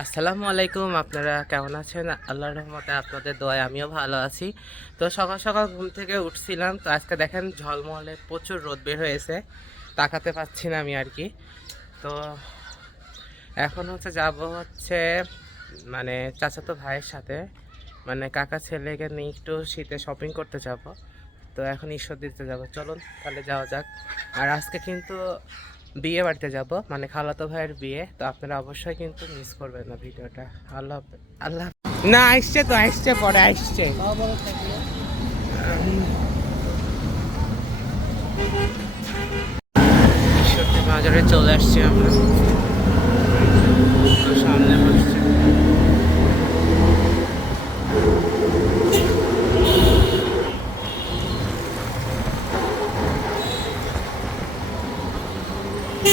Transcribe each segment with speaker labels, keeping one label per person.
Speaker 1: আসসালামু আলাইকুম, আপনারা কেমন আছেন? আল্লাহর রহমতে আপনাদের দোয়ায় আমিও ভালো আছি। তো সকাল সকাল ঘুম থেকে উঠছিলাম, তো আজকে দেখেন ঝলমলে প্রচুর রোদ বের হয়েছে, তাকাতে পাচ্ছি না আমি আর কি। তো এখন হচ্ছে যাব হচ্ছে মানে চাচাতো ভাইয়ের সাথে মানে কাকা ছেলেকে নিয়ে একটু শীতে শপিং করতে যাব। তো এখন ঈশ্বর দিতে যাব, চলুন তাহলে যাওয়া যাক। আর আজকে কিন্তু বিয়ে বাড়িতে যাব মানে খালাতো ভাইয়ের বিয়ে, তো আপনারা অবশ্যই কিন্তু মিস করবেন না ভিডিওটা। আল্লাহ আল্লাহ না, আসছে তো, আসছে, পরে আসছে। বাজারে চলে আসছি আমরা। সামনে বসছে শপিং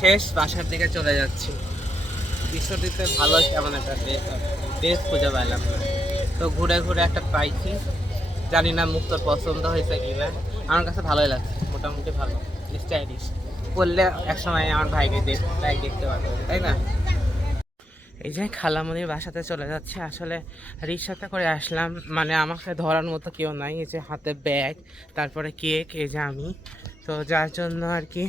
Speaker 1: শেষ, বাসার দিকে চলে যাচ্ছি। বিশ্বটিতে ভালো কেমন একটা ড্রেস ড্রেস খুঁজে পাইলাম তো ঘুরে ঘুরে একটা পাইছি। জানি না মুক্তর পছন্দ হয়েছে কি না আমার কাছে ভালোই লাগছে, মোটামুটি ভালো স্টাইলিশ বললে একসময় আমার ভাইকে দেখ দেখতে পারবে, তাই না? এই যে খালামনির বাসাতে চলে যাচ্ছে, আসলে রিক্সাতে করে আসলাম মানে আমাকে ধরার মতো কেউ নাই, এই যে হাতে ব্যাগ তারপরে কেক এই যে আমি। তো যার জন্য আর কি,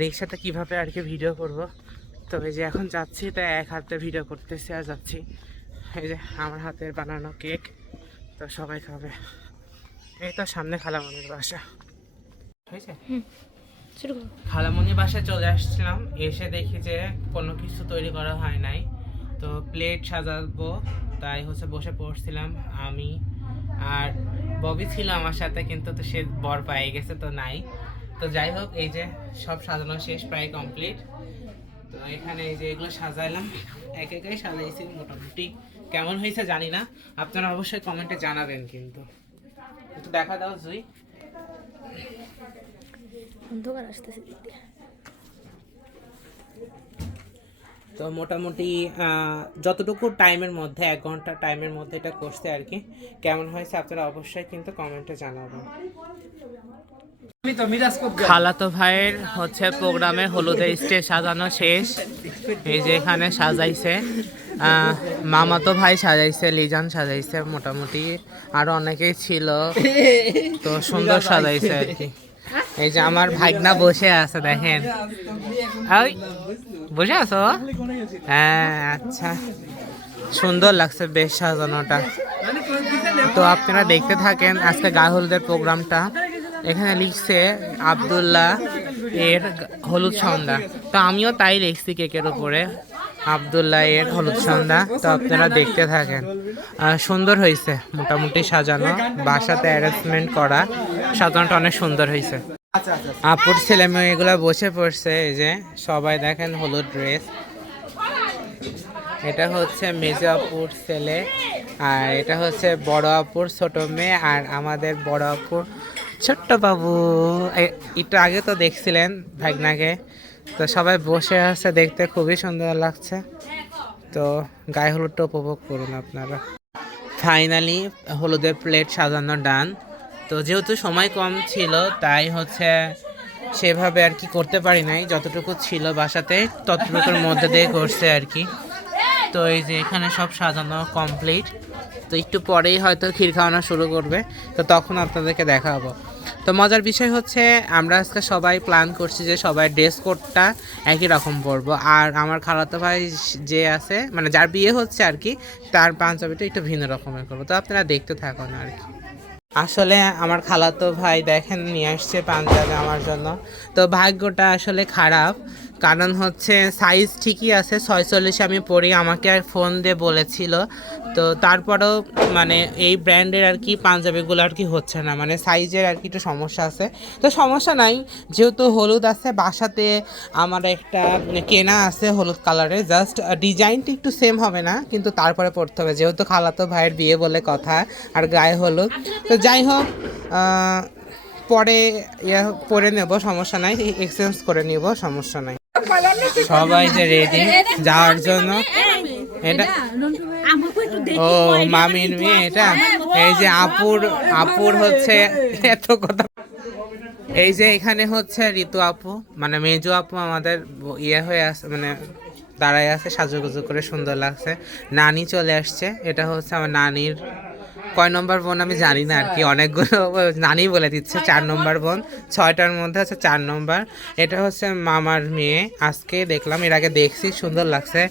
Speaker 1: রিক্সাতে কীভাবে আর কি ভিডিও করব? তো এই যে এখন যাচ্ছি তাই এক হাতে ভিডিও করতেছি আর যাচ্ছি। এই যে আমার হাতের বানানো কেক তো সবাই খাবে। এই তো সামনে খালামনির বাসা। হয়েছে? খালামনির বাসায় চলে আসছিলাম এসে দেখি যে কোনো কিছু তৈরি করা হয় নাই। তো প্লেট সাজাবো তাই হচ্ছে বসে পড়ছিলাম আমি। আর ববি ছিল আমার সাথে কিন্তু তো সে বর পায়ে গেছে তো নাই। তো যাই হোক এই যে সব সাজানো শেষ প্রায় কমপ্লিট তো এখানে এই যে এগুলো সাজাইলাম এক একাই সাজাইছি মোটামুটি। কেমন হয়েছে জানি না। আপনারা অবশ্যই কমেন্টে জানাবেন কিন্তু। একটু দেখা দাও জুই।
Speaker 2: অন্ধকার আসতেছে
Speaker 1: তো মোটামুটি যতটুকু টাইমের মধ্যে এক ঘণ্টা টাইমের মধ্যে এটা করছে আর কি কেমন হয়েছে আপনারা অবশ্যই কিন্তু কমেন্টে জানাবেন। খালাতো ভাইয়ের হচ্ছে প্রোগ্রামে হলুদের স্টেজ সাজানো শেষ এই যে এখানে সাজাইছে। আহ, মামাতো ভাই সাজাইছে লিজান সাজাইছে মোটামুটি আরও অনেকেই ছিল। তো সুন্দর সাজাইছে আর কি। এই যে আমার ভাগনা বসে আছে দেখেন। ওই বসে আছো? হ্যাঁ আচ্ছা। সুন্দর লাগছে বেশ সাজানোটা। তো আপনারা দেখতে থাকেন আজকে গায়ে হলুদের প্রোগ্রামটা। এখানে লিখছে আবদুল্লাহ এর হলুদ সন্ধ্যা। তো আমিও তাই লিখছি কেকের উপরে। আবদুল্লাহ এর হলুদ সন্ধ্যা তো আপনারা দেখতে থাকেন। সুন্দর হয়েছে, মোটামুটি সাজানো, বাসাতে অ্যারেঞ্জমেন্ট করা, সাজানোটা অনেক সুন্দর হয়েছে। আপুর ছেলে মেয়ে এগুলো বসে পড়ছে, এই যে, সবাই দেখেন হলুদ ড্রেস এটা হচ্ছে মেজো আপুর ছেলে, আর এটা হচ্ছে বড় আপুর ছোট মেয়ে, আর আমাদের বড় আপুর ছোট্ট বাবু। এ- একটু আগে তো দেখছিলেন ভাগনাকে। তো সবাই বসে আছে, দেখতে খুবই সুন্দর লাগছে। তো গায়ে হলুদটা উপভোগ করুন আপনারা। ফাইনালি হলুদের প্লেট সাজানো ডান তো যেহেতু সময় কম ছিল, তাই হচ্ছে সেভাবে আর কি করতে পারি নাই। যতটুকু ছিল বাসাতে, ততটুকুর মধ্যে দিয়ে করছে আর কি। তো এই যে এখানে সব সাজানো কমপ্লিট তো একটু পরেই হয়তো ক্ষীর খাওয়ানো শুরু করবে। তো তখন আপনাদেরকে দেখাবো। তো মজার বিষয় হচ্ছে, আমরা আজকে সবাই প্ল্যান করছি যে সবাই ড্রেস কোডটা একই রকম পরবো। আর আমার খালাতো ভাই যে আছে মানে যার বিয়ে হচ্ছে আর কি, তার পাঞ্জাবিটা একটু ভিন্ন রকমের করব। তো আপনারা দেখতে থাকুন আর কি। আসলে আমার খালাতো ভাই দেখেন, নিয়ে আসছে পাঞ্জাবি আমার জন্য। তো ভাগ্যটা আসলে খারাপ। কারণ হচ্ছে সাইজ ঠিকই আছে, ছয়চল্লিশে আমি পরি আমাকে আর ফোন দিয়ে বলেছিল। তো তারপরেও মানে এই ব্র্যান্ডের আর কি পাঞ্জাবিগুলো আর কি হচ্ছে না মানে সাইজের আর কি একটু সমস্যা আছে। তো সমস্যা নাই, যেহেতু হলুদ আছে, বাসাতে আমার একটা কেনা আছে হলুদ কালারের জাস্ট ডিজাইনটি একটু সেম হবে না, কিন্তু তারপরে পড়তে হবে। যেহেতু খালাতো ভাইয়ের বিয়ে বলে কথা, আর গায়ে হলুদ। তো যাই হোক পরে ইয়ে পরে নেব, সমস্যা নাই এক্সচেঞ্জ করে নিব, সমস্যা নাই। সবাই যে রেডি যাওয়ার জন্য। এটা ও মামির মেয়ে এটা এই যে আপুর আপুর হচ্ছে এত কথা। এই যে এখানে হচ্ছে ঋতু আপু মানে মেজু আপু আমাদের ইয়ে হয়ে আছে মানে দাঁড়ায় আছে সাজুগুজু করে সুন্দর লাগছে। নানি চলে আসছে এটা হচ্ছে আমার নানির কয় নম্বর বোন আমি জানি না আর কি অনেকগুলো নানি বলে দিচ্ছে চার নম্বর বোন ছয়টার মধ্যে হচ্ছে চার নম্বর। এটা হচ্ছে মামার মেয়ে আজকে দেখলাম এর আগে দেখছি সুন্দর লাগছে।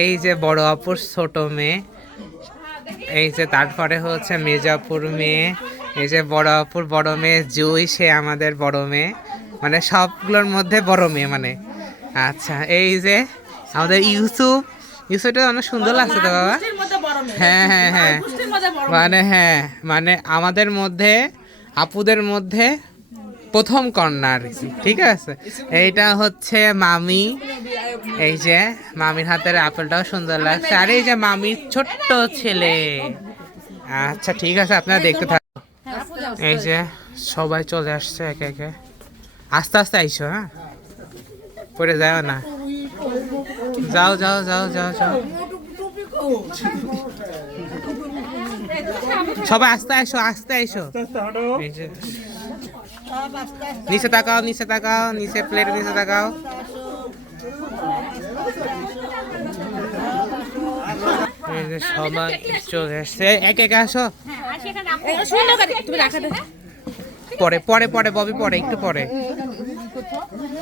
Speaker 1: এই যে বড় আপুর ছোট মেয়ে এই যে তারপরে হচ্ছে মেজাপুর মেয়ে এই যে বড় আপুর বড় মেয়ে জুই সে আমাদের বড় মেয়ে মানে সবগুলোর মধ্যে বড় মেয়ে মানে। আচ্ছা এই যে আমাদের ইউসুফ ইউসুফটা অনেক সুন্দর লাগছে তো বাবা? হ্যাঁ হ্যাঁ হ্যাঁ। মানে হ্যাঁ মানে আমাদের মধ্যে, আপুদের মধ্যে প্রথম কন্যা আর কি, ঠিক আছে? এইটা হচ্ছে মামি, এই যে মামির হাতের আপেলটাও সুন্দর লাগছে। আর এই যে মামির ছোট্ট ছেলে। আচ্ছা ঠিক আছে, আপনারা দেখতে থাকুন এই যে সবাই চলে আসছে একে একে। আস্তে আস্তে আইসো হ্যাঁ? পড়ে যাও না। যাও যাও যাও যাও যাও। সবাই আস্তে আইসো আস্তে যে নিচে। তাকাও নিচে তাকাও নিচে প্লেট নিচে তাকাও। সবাই চলে আসছে এক এক আসো। পরে পরে পরে ববি পরে একটু পরে।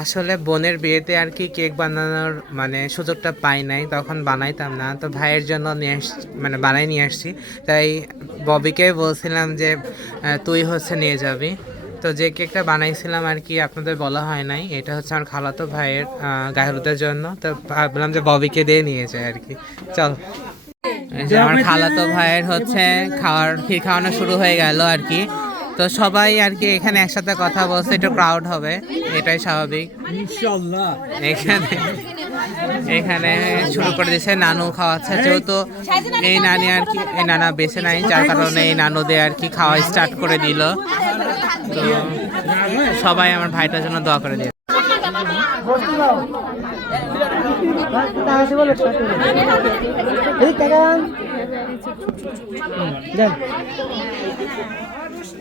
Speaker 1: আসলে বোনের বিয়েতে আর কি কেক বানানোর মানে সুযোগটা পাই নাই তখন বানাইতাম না। তো ভাইয়ের জন্য নিয়ে আস মানে বানাই নিয়ে আসছি। তাই ববিকে বলছিলাম যে তুই হচ্ছে নিয়ে যাবি। তো যে কেকটা বানাইছিলাম আর কি আপনাদের বলা হয় নাই এটা হচ্ছে আমার খালাতো ভাইয়ের হলুদের জন্য। তো ভাবলাম যে ববিকে দিয়ে নিয়ে যায় আর কি। চল। আমার খালাতো ভাইয়ের হচ্ছে খাওয়ার ক্ষীর খাওয়ানো শুরু হয়ে গেল আর কি। তো সবাই আর কি এখানে একসাথে কথা বলছে একটু ক্রাউড হবে এটাই স্বাভাবিক। এখানে এখানে শুরু করে দিয়েছে নানু খাওয়াচ্ছে যেহেতু এই নানি আর কি এই নানা বেছে নাই যার কারণে এই নানুদের আর কি খাওয়া স্টার্ট করে দিল। তো সবাই আমার ভাইটার জন্য দোয়া করে দিল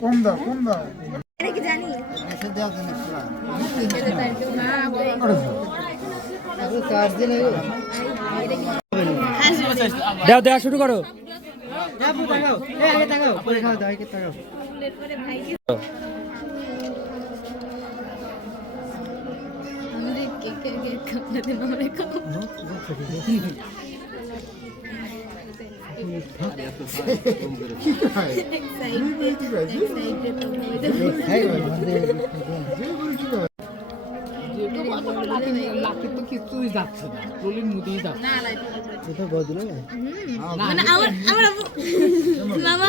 Speaker 3: কম দাও
Speaker 4: কম দাও? জানি? দেও
Speaker 3: দেওয়া শুরু केक केक खाना दिनु भनेको মামা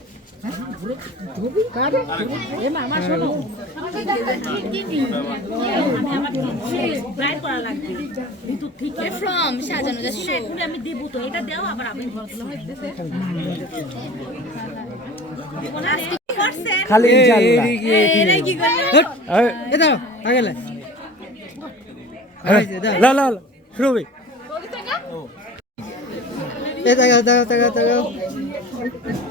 Speaker 3: আমি
Speaker 5: দেবো তো এটা দেও আবার আমি
Speaker 3: খালি ইনশাআল্লাহ
Speaker 2: এরা কি করল?
Speaker 3: এই, লা। লা লা, শুরু হবে।
Speaker 2: আমি তো জানি না মামা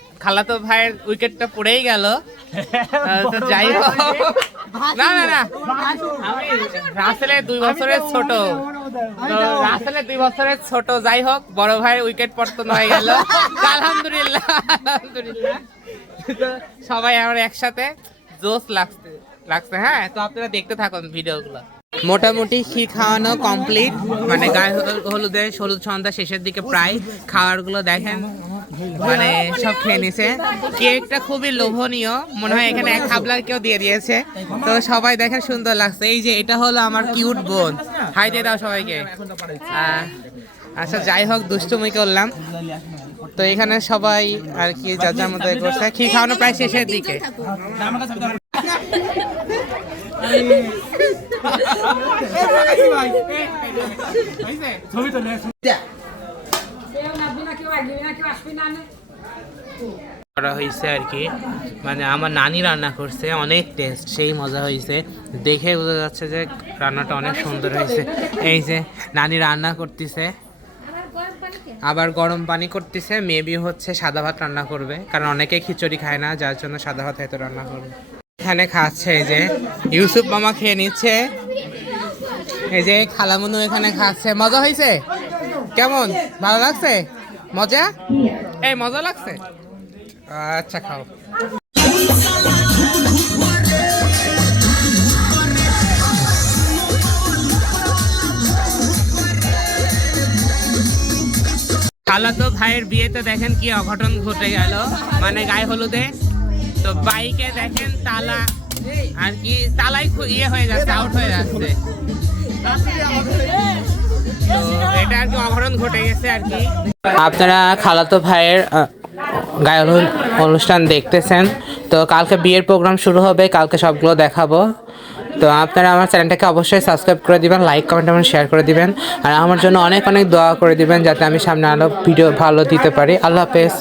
Speaker 1: খালাতো ভাইয়ের উইকেটটা পড়েই গেল। যাই হোক। না না না। আমি রাসেলের দুই বছরের ছোট। তো রাসেলের দুই বছরের ছোট। যাই হোক বড় ভাইয়ের উইকেট পর্তন হয়ে গেল। আলহামদুলিল্লাহ আলহামদুলিল্লাহ। সবাই আমার একসাথে জোশ লাগছে লাগছে হ্যাঁ? তো আপনারা দেখতে থাকুন ভিডিওগুলো। মোটামুটি ক্ষীর খাওয়ানো কমপ্লিট মানে গায়ে হল- হলুদের হলুদ সন্ধ্যা শেষের দিকে প্রায় খাবারগুলো দেখেন মানে সব খেয়ে নিছে। কেকটা খুবই লোভনীয়, মনে হয় এখানে এক খাবলার কেউ দিয়ে দিয়েছে। তো সবাই দেখে সুন্দর লাগছে। এই যে এটা হলো আমার কিউট বোন। হাই দিয়ে দাও সবাইকে। আচ্ছা যাই হোক, দুষ্টুমি করলাম। তো এখানে সবাই আর কি যার যার এ করছে। ক্ষীর খাওয়ানো প্রায় শেষের দিকে। করা হয়েছে আর কি। মানে আমার নানি রান্না করছে, অনেক টেস্ট সেই মজা হয়েছে। দেখে বোঝা যাচ্ছে যে রান্নাটা অনেক সুন্দর হয়েছে। এই যে নানি রান্না করতেছে, আবার গরম পানি করতেছে মেবি হচ্ছে সাদা ভাত রান্না করবে, কারণ অনেকে খিচুড়ি খায় না, যার জন্য সাদা ভাত হয়তো রান্না করবে। এখানে খাচ্ছে, এই যে ইউসুফ মামা খেয়ে নিচ্ছে। এই যে খালামুনু এখানে খাচ্ছে। মজা হয়েছে? কেমন? ভালো লাগছে? মজা? এই, মজা লাগছে? আচ্ছা খাও। খালাতো ভাইয়ের বিয়েতে দেখেন কি অঘটন ঘটে গেল। মানে গায়ে হলুদে। তো বাইকে দেখেন তালা আর কি তালাই ইয়ে হয়ে যাচ্ছে আউট হয়ে যাচ্ছে। গেছে আর কি। আপনারা খালাতো ভাইয়ের আহ, গায়ে অনুষ্ঠান দেখতেছেন। তো কালকে বিয়ের প্রোগ্রাম শুরু হবে কালকে সবগুলো দেখাবো। তো আপনারা আমার চ্যানেলটাকে অবশ্যই সাবস্ক্রাইব করে দিবেন লাইক কমেন্ট এবং শেয়ার করে দিবেন। আর আমার জন্য অনেক অনেক দোয়া করে দিবেন যাতে আমি সামনে আরও ভিডিও ভালো দিতে পারি। আল্লাহ হাফেজ।